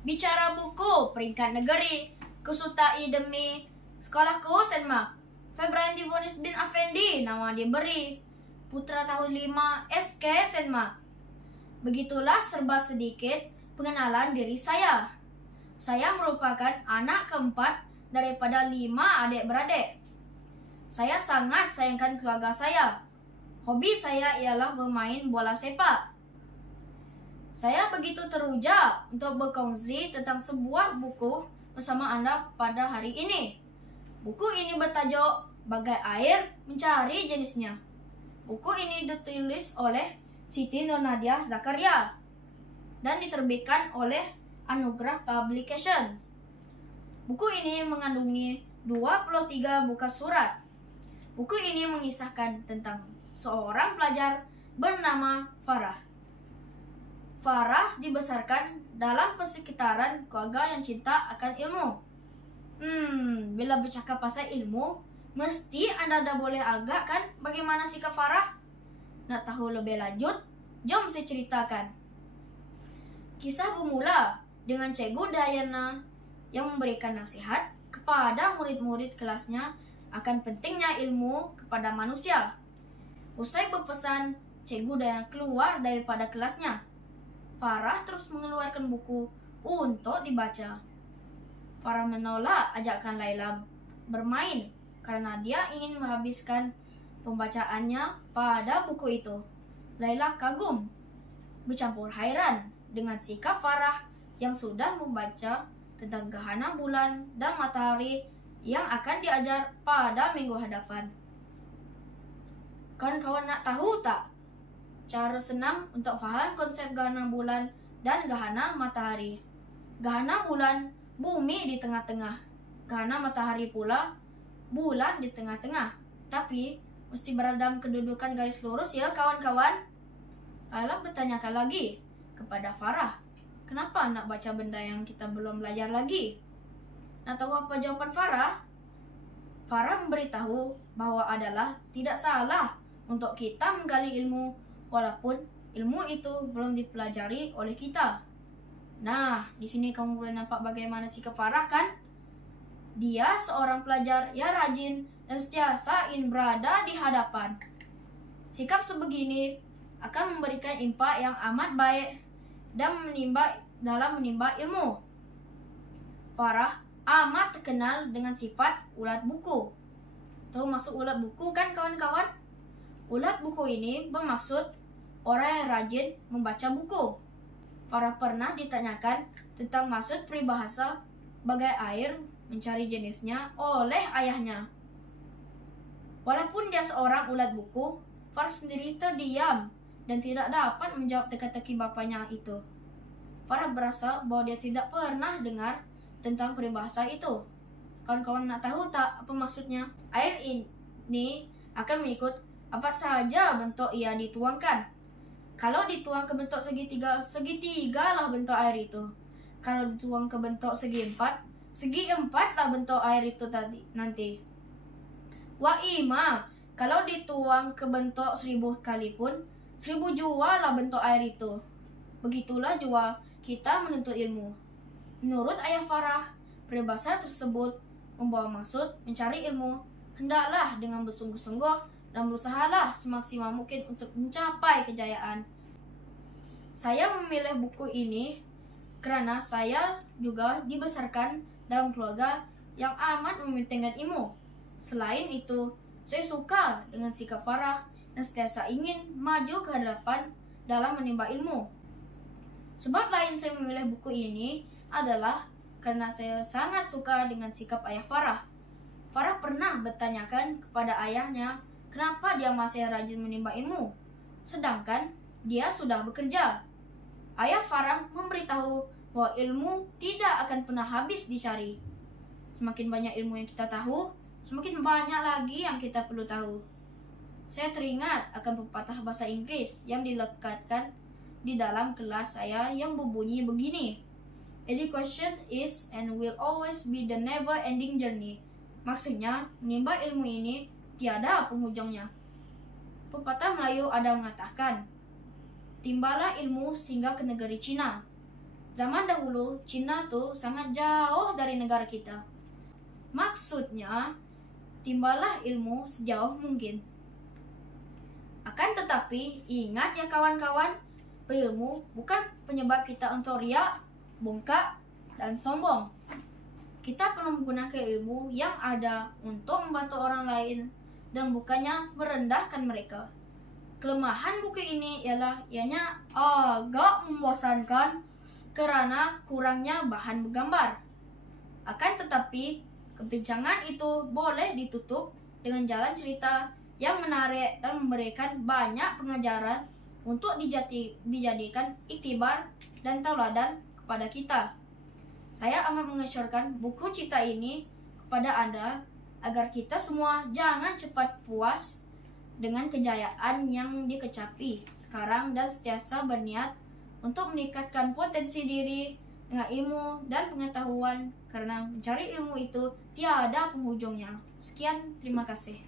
Bicara buku peringkat negeri, kusutai demi sekolahku Senmak. Febrian Dibonis bin Afendi nama diberi. Putra tahun 5 SK Senmak. Begitulah serba sedikit pengenalan diri saya. Saya merupakan anak keempat daripada 5 adik-beradik. Saya sangat sayangkan keluarga saya. Hobi saya ialah bermain bola sepak. Saya begitu teruja untuk berkongsi tentang sebuah buku bersama Anda pada hari ini. Buku ini bertajuk Bagai Air Mencari Jenisnya. Buku ini ditulis oleh Siti Nurnadia Zakaria dan diterbitkan oleh Anugerah Publications. Buku ini mengandungi 23 buku surat. Buku ini mengisahkan tentang seorang pelajar bernama Farah. Farah dibesarkan dalam persekitaran keluarga yang cinta akan ilmu. Bila bercakap pasal ilmu, mesti Anda dah boleh agak kan bagaimana sikap Farah? Nak tahu lebih lanjut? Jom saya ceritakan. Kisah bermula dengan Cikgu Dayana yang memberikan nasihat kepada murid-murid kelasnya akan pentingnya ilmu kepada manusia. Usai berpesan, Cikgu Dayana keluar daripada kelasnya. Farah terus mengeluarkan buku untuk dibaca. Farah menolak ajakan Laila bermain karena dia ingin menghabiskan pembacaannya pada buku itu. Laila kagum, bercampur hairan dengan sikap Farah yang sudah membaca tentang gerhana bulan dan matahari yang akan diajar pada minggu hadapan. Kawan-kawan nak tahu tak? Cara senang untuk faham konsep gerhana bulan dan gerhana matahari. Gerhana bulan, bumi di tengah-tengah. Gerhana matahari pula, bulan di tengah-tengah. Tapi, mesti berada dalam kedudukan garis lurus ya kawan-kawan. Laila bertanyakan lagi kepada Farah. Kenapa nak baca benda yang kita belum belajar lagi? Nak tahu apa jawaban Farah? Farah memberitahu bahwa adalah tidak salah untuk kita menggali ilmu walaupun ilmu itu belum dipelajari oleh kita. Nah, di sini kamu boleh nampak bagaimana sikap Farah kan? Dia seorang pelajar yang rajin dan sentiasa ingin berada di hadapan. Sikap sebegini akan memberikan impak yang amat baik dan dalam menimba ilmu. Farah amat terkenal dengan sifat ulat buku. Tahu maksud ulat buku kan kawan-kawan? Ulat buku ini bermaksud orang yang rajin membaca buku. Farah pernah ditanyakan tentang maksud peribahasa bagai air mencari jenisnya oleh ayahnya. Walaupun dia seorang ulat buku, Farah sendiri terdiam dan tidak dapat menjawab teka-teki bapaknya itu. Farah berasa bahwa dia tidak pernah dengar tentang peribahasa itu. Kawan-kawan nak tahu tak apa maksudnya? Air ini akan mengikut apa saja bentuk ia dituangkan. Kalau dituang ke bentuk segitiga, segitiga lah bentuk air itu. Kalau dituang ke bentuk segi empat lah bentuk air itu tadi nanti. Ima, kalau dituang ke bentuk 1000 kali pun, 1000 jua lah bentuk air itu. Begitulah jua kita menuntut ilmu. Menurut ayah Farah, peribahasa tersebut membawa maksud mencari ilmu. Hendaklah dengan bersungguh-sungguh dan berusahalah semaksimal mungkin untuk mencapai kejayaan. Saya memilih buku ini karena saya juga dibesarkan dalam keluarga yang amat mementingkan ilmu. Selain itu, saya suka dengan sikap Farah dan sentiasa ingin maju ke hadapan dalam menimba ilmu. Sebab lain saya memilih buku ini adalah karena saya sangat suka dengan sikap ayah Farah. Farah pernah bertanyakan kepada ayahnya kenapa dia masih rajin menimba ilmu, sedangkan dia sudah bekerja. Ayah Farah memberitahu bahwa ilmu tidak akan pernah habis dicari. Semakin banyak ilmu yang kita tahu, semakin banyak lagi yang kita perlu tahu. Saya teringat akan pepatah bahasa Inggris yang dilekatkan di dalam kelas saya yang berbunyi begini. Education is and will always be the never-ending journey. Maksudnya, menimba ilmu ini tiada penghujungnya. Pepatah Melayu ada mengatakan, timbalah ilmu singgah ke negeri Cina. Zaman dahulu, Cina tuh sangat jauh dari negara kita. Maksudnya, timbalah ilmu sejauh mungkin. Akan tetapi, ingat ya kawan-kawan, berilmu bukan penyebab kita untuk riak, bongkak, dan sombong. Kita perlu menggunakan ilmu yang ada untuk membantu orang lain dan bukannya merendahkan mereka. Kelemahan buku ini ialah ianya agak membosankan karena kurangnya bahan bergambar. Akan tetapi, kebincangan itu boleh ditutup dengan jalan cerita yang menarik dan memberikan banyak pengajaran untuk dijadikan iktibar dan tauladan kepada kita. Saya amat menganjurkan buku cerita ini kepada Anda agar kita semua jangan cepat puas dengan kejayaan yang dikecapi sekarang dan sentiasa berniat untuk meningkatkan potensi diri dengan ilmu dan pengetahuan, karena mencari ilmu itu tiada penghujungnya. Sekian, terima kasih.